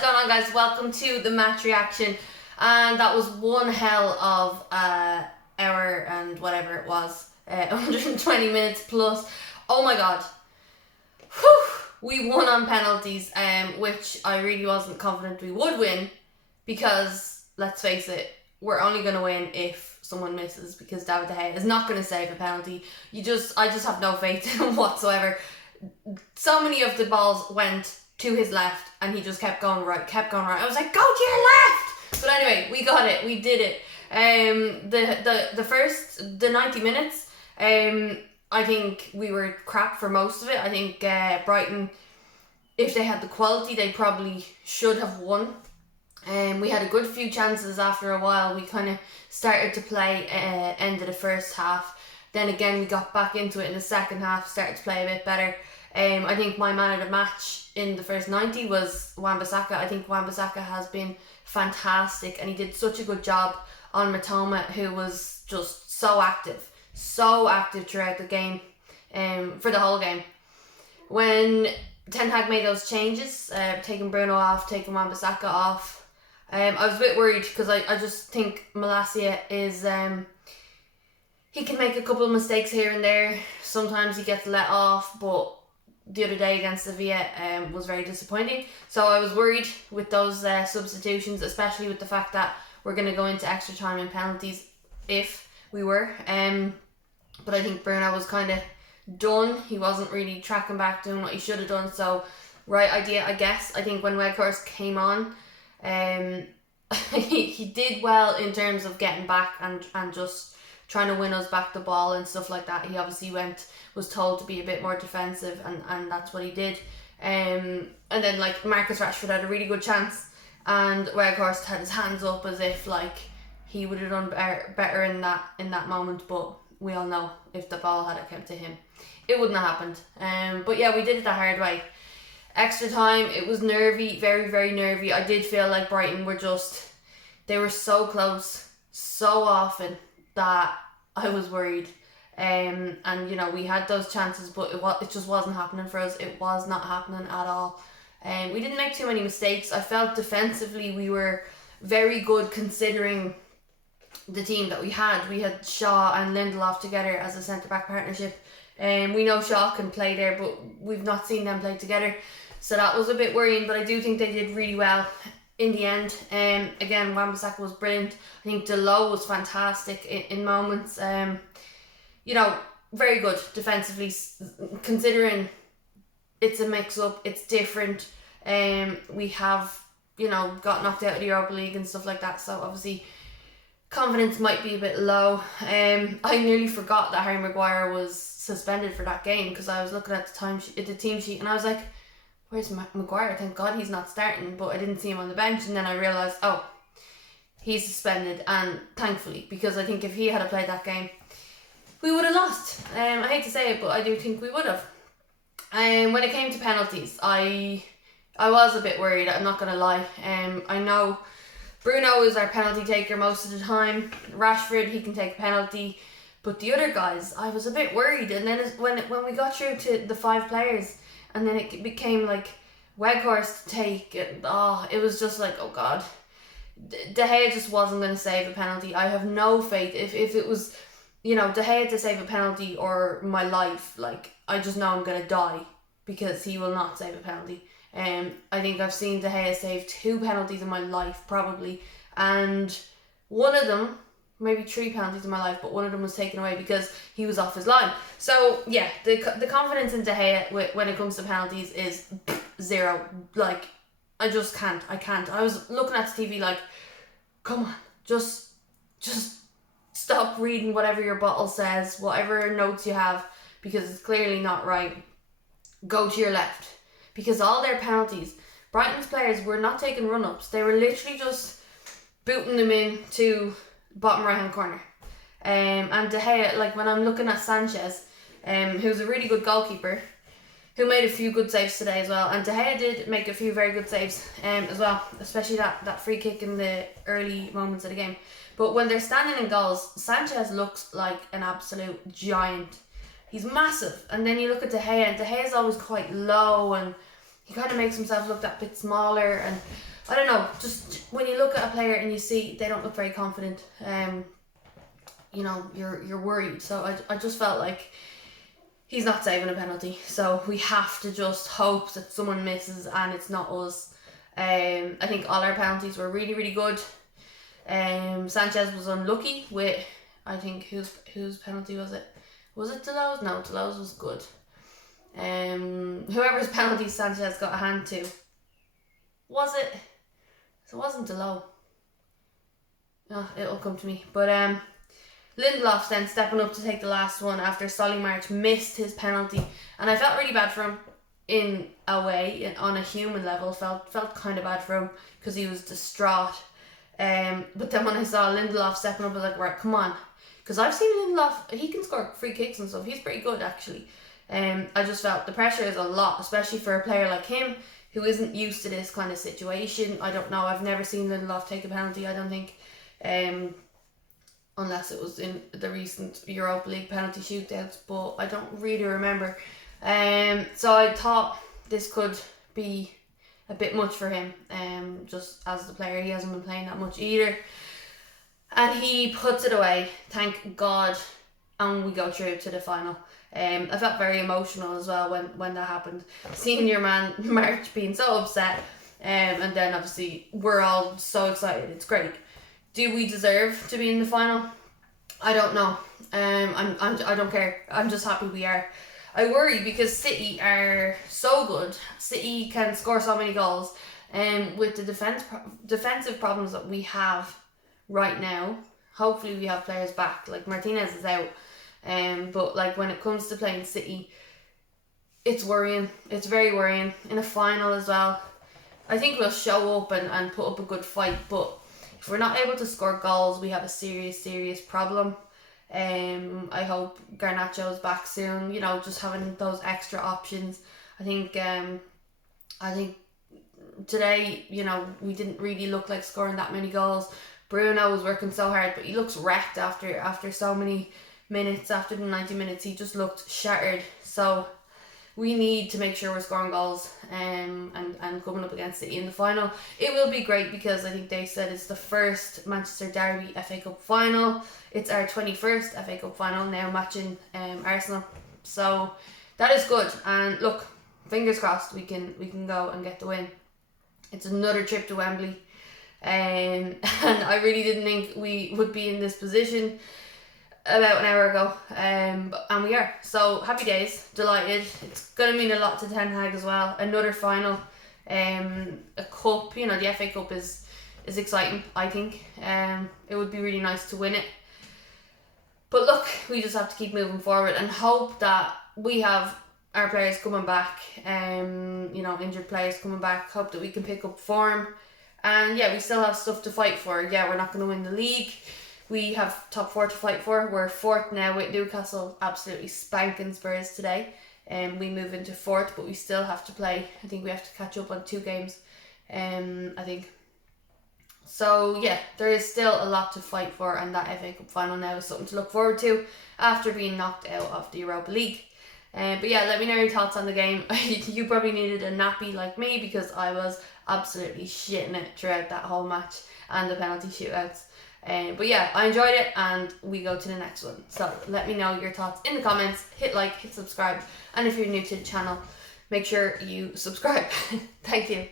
is going on, guys? Welcome to the match reaction. And that was one hell of hour and whatever it was, 120 minutes plus. Oh my god. Whew. We won on penalties, which I really wasn't confident we would win, because let's face it, we're only going to win if someone misses, because David De Gea is not going to save a penalty. I just have no faith in him whatsoever. So many of the balls went to his left and he just kept going right. I was like, go to your left! But anyway, we got it. We did it. The first 90 minutes, I think we were crap for most of it. I think Brighton, if they had the quality, they probably should have won. We had a good few chances after a while. We kind of started to play end of the first half. Then again, we got back into it in the second half, started to play a bit better. I think my man of the match in the first 90 was Wan-Bissaka. I think Wan-Bissaka has been fantastic, and he did such a good job on Matoma, who was just so active throughout the game, for the whole game. When Ten Hag made those changes, taking Bruno off, taking Wan-Bissaka off, I was a bit worried, because I just think Malacia is... he can make a couple of mistakes here and there. Sometimes he gets let off, but the other day against Sevilla was very disappointing. So I was worried with those substitutions, especially with the fact that we're going to go into extra time and penalties if we were. But I think Bruno was kind of done. He wasn't really tracking back, doing what he should have done. So right idea, I guess. I think when Weghorst came on, he did well in terms of getting back and just trying to win us back the ball and stuff like that. He obviously was told to be a bit more defensive, and that's what he did. And then like Marcus Rashford had a really good chance, and Weghorst had his hands up as if like he would have done better in that moment. But we all know if the ball had come to him, it wouldn't have happened. But yeah, we did it the hard way. Extra time, it was nervy, very, very nervy. I did feel like Brighton they were so close so often that I was worried. And you know, we had those chances, but it just wasn't happening for us. It was not happening at all. We didn't make too many mistakes. I felt defensively we were very good, considering the team that we had. We had Shaw and Lindelof together as a centre-back partnership. We know Shaw can play there, but we've not seen them play together. So that was a bit worrying, but I do think they did really well in the end. Again, Wan-Bissaka was brilliant. I think Delot was fantastic in moments. You know, very good defensively, considering it's a mix-up, it's different. We have, you know, got knocked out of the Europa League and stuff like that, so obviously confidence might be a bit low. I nearly forgot that Harry Maguire was suspended for that game, because I was looking at the team sheet and I was like, where's Maguire? Thank God he's not starting. But I didn't see him on the bench, and then I realised, oh, he's suspended. And thankfully, because I think if he had played that game, we would have lost. I hate to say it, but I do think we would have. When it came to penalties, I was a bit worried, I'm not going to lie. I know Bruno is our penalty taker most of the time. Rashford, he can take a penalty. But the other guys, I was a bit worried. And then when we got through to the 5 players, and then it became like Weghorst take it. Oh, it was just like, oh God. De Gea just wasn't going to save a penalty. I have no faith. If it was, you know, De Gea to save a penalty or my life, like, I just know I'm going to die, because he will not save a penalty. I think I've seen De Gea save 2 penalties in my life, probably. And one of them, maybe 3 penalties in my life, but one of them was taken away because he was off his line. So yeah, the confidence in De Gea when it comes to penalties is zero. Like, I just can't. I can't. I was looking at the TV like, come on, just stop reading whatever your bottle says, whatever notes you have, because it's clearly not right. Go to your left. Because all their penalties, Brighton's players were not taking run-ups. They were literally just booting them in to bottom right hand corner. And De Gea, like when I'm looking at Sanchez, who's a really good goalkeeper, who made a few good saves today as well, and De Gea did make a few very good saves as well, especially that free kick in the early moments of the game. But when they're standing in goals, Sanchez looks like an absolute giant. He's massive. And then you look at De Gea, and De Gea is always quite low, and he kind of makes himself look that bit smaller. And I don't know, just when you look at a player and you see they don't look very confident, you know, you're worried. So I just felt like he's not saving a penalty, so we have to just hope that someone misses and it's not us. I think all our penalties were really, really good. Sanchez was unlucky with, I think, whose penalty was it? Was it Delo's? No, Delo's was good. Whoever's penalty Sanchez got a hand to. Was it? So it wasn't Delo. Oh, it'll come to me. But Lindelof then stepping up to take the last one after Solly March missed his penalty, and I felt really bad for him in a way. On a human level, felt kind of bad for him because he was distraught. But then when I saw Lindelof stepping up, I was like, right, come on, because I've seen Lindelof, he can score free kicks and stuff. He's pretty good actually. I just felt the pressure is a lot, especially for a player like him who isn't used to this kind of situation. I don't know. I've never seen Lindelof take a penalty, I don't think. Unless it was in the recent Europa League penalty shootouts, but I don't really remember. So I thought this could be a bit much for him. Just as the player, he hasn't been playing that much either. And he puts it away, thank God, and we go through to the final. I felt very emotional as well when that happened. Seeing your man March being so upset, and then obviously we're all so excited. It's great. Do we deserve to be in the final? I don't know. I don't care. I'm just happy we are. I worry because City are so good. City can score so many goals. With the defensive problems that we have right now, hopefully we have players back. Like Martinez is out. But like when it comes to playing City, it's worrying. It's very worrying. In a final as well, I think we'll show up and put up a good fight, but if we're not able to score goals, we have a serious problem. I hope Garnacho's back soon. You know, just having those extra options. I think today, you know, we didn't really look like scoring that many goals. Bruno was working so hard, but he looks wrecked after so many minutes. After the 90 minutes, he just looked shattered. So we need to make sure we're scoring goals and coming up against City in the final. It will be great because I think they said it's the first Manchester Derby FA Cup final. It's our 21st FA Cup final now, matching Arsenal. So that is good. And look, fingers crossed we can go and get the win. It's another trip to Wembley. And I really didn't think we would be in this position about an hour ago, and we are. So happy days, delighted. It's gonna mean a lot to Ten Hag as well. Another final, a cup. You know, the FA Cup is exciting. I think it would be really nice to win it. But look, we just have to keep moving forward and hope that we have our players coming back. You know, injured players coming back. Hope that we can pick up form, and yeah, we still have stuff to fight for. Yeah, we're not going to win the league. We have top 4 to fight for. We're 4th now with Newcastle absolutely spanking Spurs today. And we move into 4th, but we still have to play. I think we have to catch up on 2 games. I think. So yeah, there is still a lot to fight for, and that FA Cup final now is something to look forward to after being knocked out of the Europa League. But yeah, let me know your thoughts on the game. You probably needed a nappy like me because I was absolutely shitting it throughout that whole match and the penalty shootouts. But yeah, I enjoyed it, and we go to the next one. So let me know your thoughts in the comments. Hit like, hit subscribe, and if you're new to the channel, make sure you subscribe. Thank you.